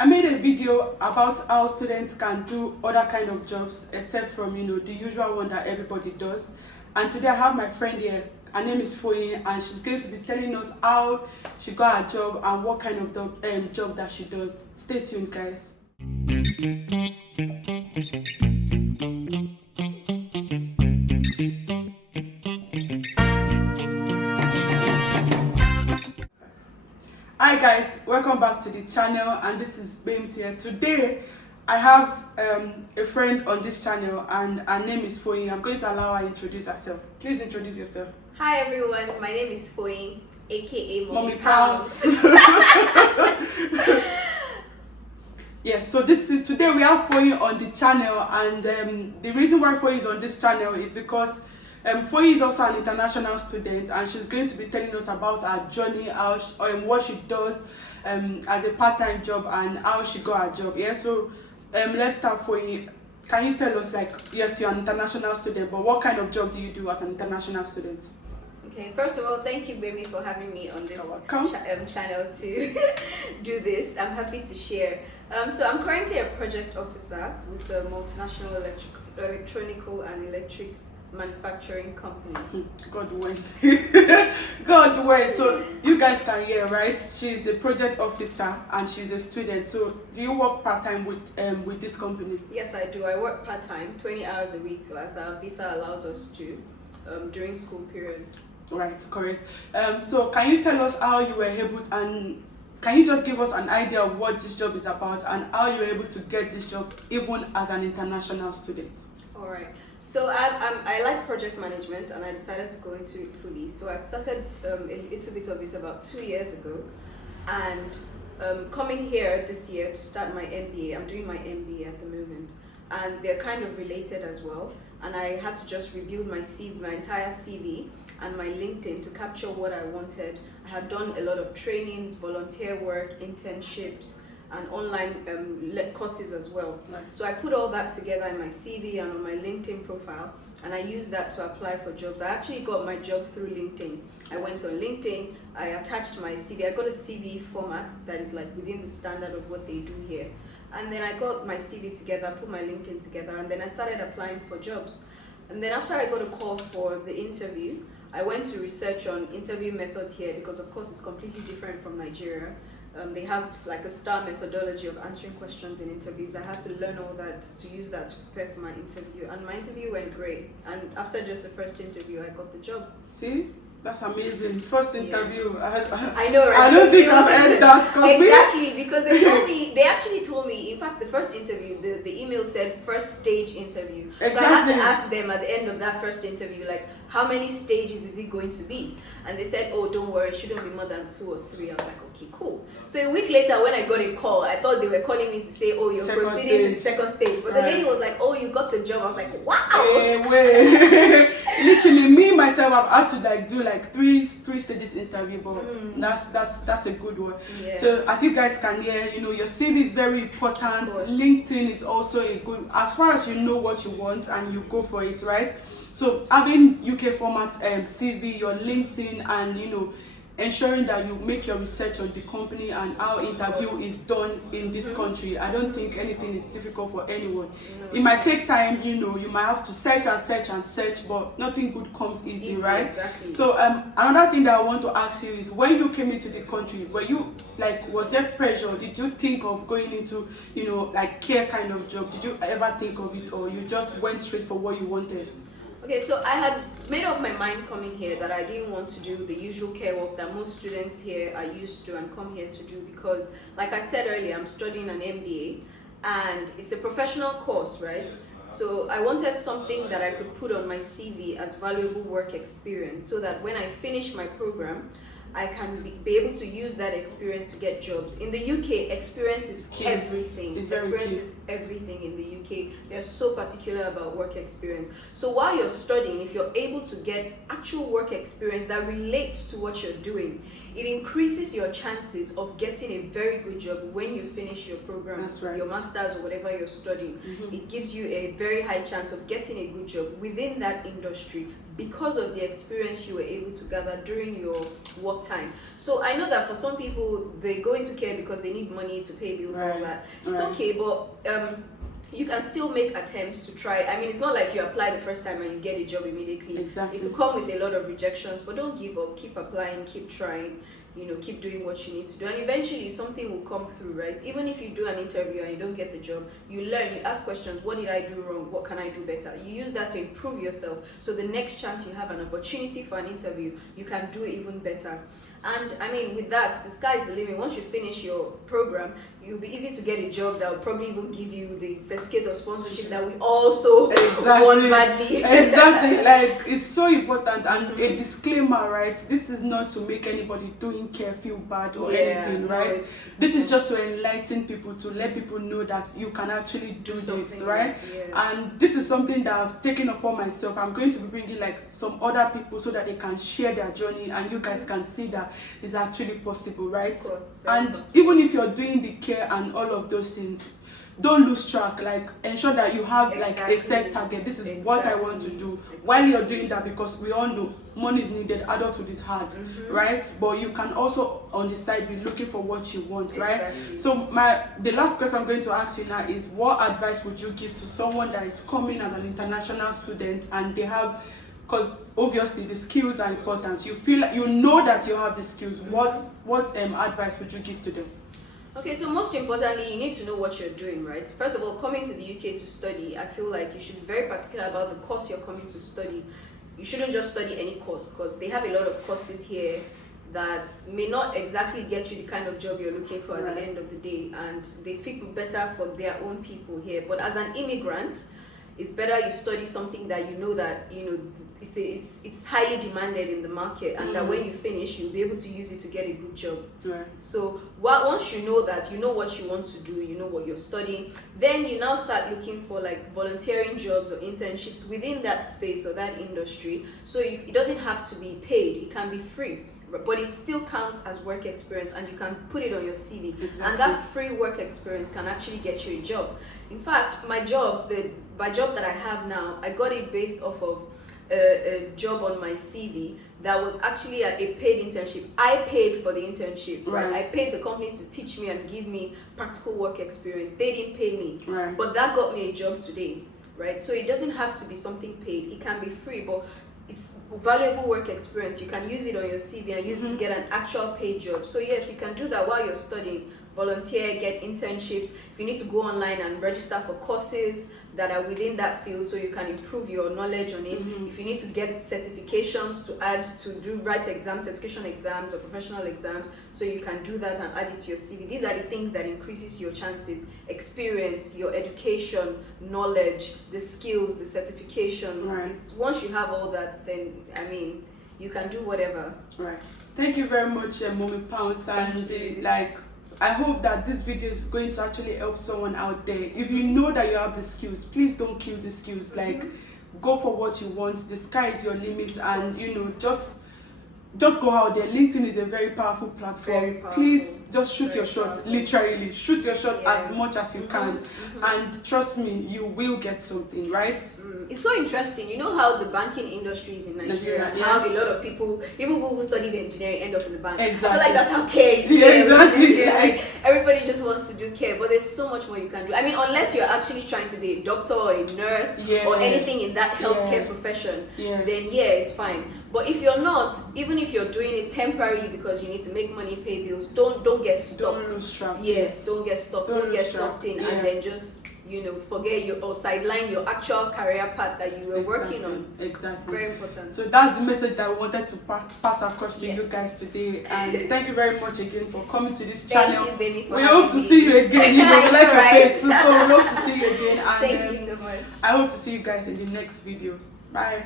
I made a video about how students can do other kind of jobs except from the usual one that everybody does. And today I have my friend here. Her name is Foyin, and she's going to be telling us how she got her job and what kind of job that she does. Stay tuned, guys. Hi guys, welcome back to the channel, and this is Bames here. Today I have a friend on this channel, and her name is Foyin. I'm going to allow her to introduce herself. Please introduce yourself. Hi everyone, my name is Foyin, aka Mommy Pounds. Yes, so today we have Foyin on the channel, and the reason why Foyin is on this channel is because Foyin is also an international student, and she's going to be telling us about her journey, what she does as a part-time job, and how she got her job. Yeah, so let's start. Foyin, can you tell us, like, yes, you're an international student, but what kind of job do you do as an international student? Okay, first of all, thank you, baby, for having me on this channel to do this. I'm happy to share. So I'm currently a project officer with a multinational electronical and electrics manufacturing company. God wait. God wait. So you guys can hear, right? She's a project officer and she's a student. So do you work part-time with this company? Yes, I do. I work part-time, 20 hours a week, as our visa allows us to during school periods. Right, correct. So can you tell us how you were able, and can you just give us an idea of what this job is about and how you were able to get this job even as an international student? All right. So I like project management, and I decided to go into it fully. So I started a little bit of it about 2 years ago, and coming here this year to start my MBA. I'm doing my MBA at the moment, and they're kind of related as well. And I had to just rebuild my CV, my entire CV and my LinkedIn to capture what I wanted. I had done a lot of trainings, volunteer work, internships, and online courses as well. Right. So I put all that together in my CV and on my LinkedIn profile, and I used that to apply for jobs. I actually got my job through LinkedIn. I went on LinkedIn, I attached my CV. I got a CV format that is like within the standard of what they do here. And then I got my CV together, put my LinkedIn together, and then I started applying for jobs. And then after I got a call for the interview, I went to research on interview methods here, because of course it's completely different from Nigeria. They have like a STAR methodology of answering questions in interviews. I had to learn all that to use that to prepare for my interview, and my interview went great. And after just the first interview, I got the job. See? That's amazing. First interview. Yeah. I know, right? I don't think I've heard that. Exactly, because they actually told me, in fact, the first interview, the email said first stage interview. Exactly. So I had to ask them at the end of that first interview, like, how many stages is it going to be? And they said, oh, don't worry, it shouldn't be more than 2 or 3. I was like, okay, cool. So a week later, when I got a call, I thought they were calling me to say, oh, you're proceeding to the second stage. But the lady was like, oh, you got the job. I was like, wow. Wait. Literally, me myself, I've had to like do like three stages interview, but that's a good one. Yeah. So as you guys can hear, your CV is very important. LinkedIn is also a good, as far as you know what you want and you go for it, right? So having UK format CV, your LinkedIn, and ensuring that you make your research on the company and how interview is done in this country. I don't think anything is difficult for anyone. It might take time, you might have to search and search and search, but nothing good comes easy, right? Exactly. So another thing that I want to ask you is, when you came into the country, was there pressure? Did you think of going into, like care kind of job? Did you ever think of it, or you just went straight for what you wanted? Okay, so I had made up my mind coming here that I didn't want to do the usual care work that most students here are used to and come here to do, because, like I said earlier, I'm studying an MBA and it's a professional course, right? So I wanted something that I could put on my CV as valuable work experience, so that when I finish my program, I can be able to use that experience to get jobs. In the UK, experience is everything. Experience is everything in the UK. They're so particular about work experience. So while you're studying, if you're able to get actual work experience that relates to what you're doing, it increases your chances of getting a very good job when you finish your program. That's right. Your master's or whatever you're studying. It gives you a very high chance of getting a good job within that industry because of the experience you were able to gather during your work time. So I know that for some people, they go into care because they need money to pay bills and all that. It's okay, but you can still make attempts to try. I mean, it's not like you apply the first time and you get a job immediately. Exactly. It will come with a lot of rejections, but don't give up. Keep applying, keep trying, keep doing what you need to do, and eventually something will come through, right? Even if you do an interview and you don't get the job, you learn, you ask questions. What did I do wrong? What can I do better? You use that to improve yourself, so the next chance you have an opportunity for an interview, you can do it even better. And I mean, with that, the sky is the limit. Once you finish your program, you'll be easy to get a job that will probably even give you the certificate of sponsorship that we also want badly. Exactly. Like, it's so important. And a disclaimer, right? This is not to make anybody doing care feel bad or anything, right? This is just to enlighten people, to let people know that you can actually do this, right? And this is something that I've taken upon myself. I'm going to be bringing like some other people so that they can share their journey and you guys can see that it's actually possible, right? Of course, and possible. Even if you're doing the care and all of those things, don't lose track. Like, ensure that you have like a set target. This is what I want to do while you're doing that, because we all know money is needed, adulthood is hard, right? But you can also on the side be looking for what you want, right? So the last question I'm going to ask you now is, what advice would you give to someone that is coming as an international student and they have, because obviously the skills are important, you feel like you know that you have the skills, what advice would you give to them? Okay, so most importantly, you need to know what you're doing, right? First of all, coming to the UK to study, I feel like you should be very particular about the course you're coming to study. You shouldn't just study any course, because they have a lot of courses here that may not exactly get you the kind of job you're looking for at the end of the day, and they fit better for their own people here. But as an immigrant, it's better you study something that you know it's highly demanded in the market, and that when you finish, you'll be able to use it to get a good job. So once you know that, you know what you want to do, you know what you're studying, then you now start looking for like volunteering jobs or internships within that space or that industry. So it doesn't have to be paid, it can be free, but it still counts as work experience, and you can put it on your CV. And that free work experience can actually get you a job. In fact, my job that I have now, I got it based off of a job on my CV that was actually a paid internship. I paid for the internship, right? I paid the company to teach me and give me practical work experience. They didn't pay me, but that got me a job today, right? So it doesn't have to be something paid. It can be free, but it's valuable work experience. You can use it on your CV and use it to get an actual paid job. So yes, you can do that while you're studying. Volunteer, get internships. If you need to go online and register for courses that are within that field so you can improve your knowledge on it. If you need to get certifications to write exams, certification exams or professional exams, so you can do that and add it to your CV. These are the things that increases your chances: experience, your education, knowledge, the skills, the certifications. Once you have all that, then I mean, you can do whatever. Thank you very much, Mommy Pounds, and I hope that this video is going to actually help someone out there. If you know that you have the skills, please don't kill the skills. Like, go for what you want. The sky is your limit, and just go out there. LinkedIn is a very powerful platform. Please just shoot your shot. Literally, shoot your shot as much as you can, and trust me, you will get something, right? It's so interesting. You know how the banking industry is in Nigeria, and how a lot of people, even people who studied engineering, end up in the bank. I feel like that's how care is. Like, everybody just wants to do care, but there's so much more you can do. I mean, unless you're actually trying to be a doctor or a nurse or anything in that healthcare profession, then it's fine. But if you're not, even if you're doing it temporarily because you need to make money, pay bills, don't get stuck. Don't lose track. Yes, don't get stuck. Don't get sucked in and then just forget or sideline your actual career path that you were working on. Exactly. Very important. So that's the message that I wanted to pass across to you guys today. And thank you very much again for coming to this channel. Thank you, baby, we hope to see you again. We like your face, so we hope to see you again. And thank you so much. I hope to see you guys in the next video. Bye.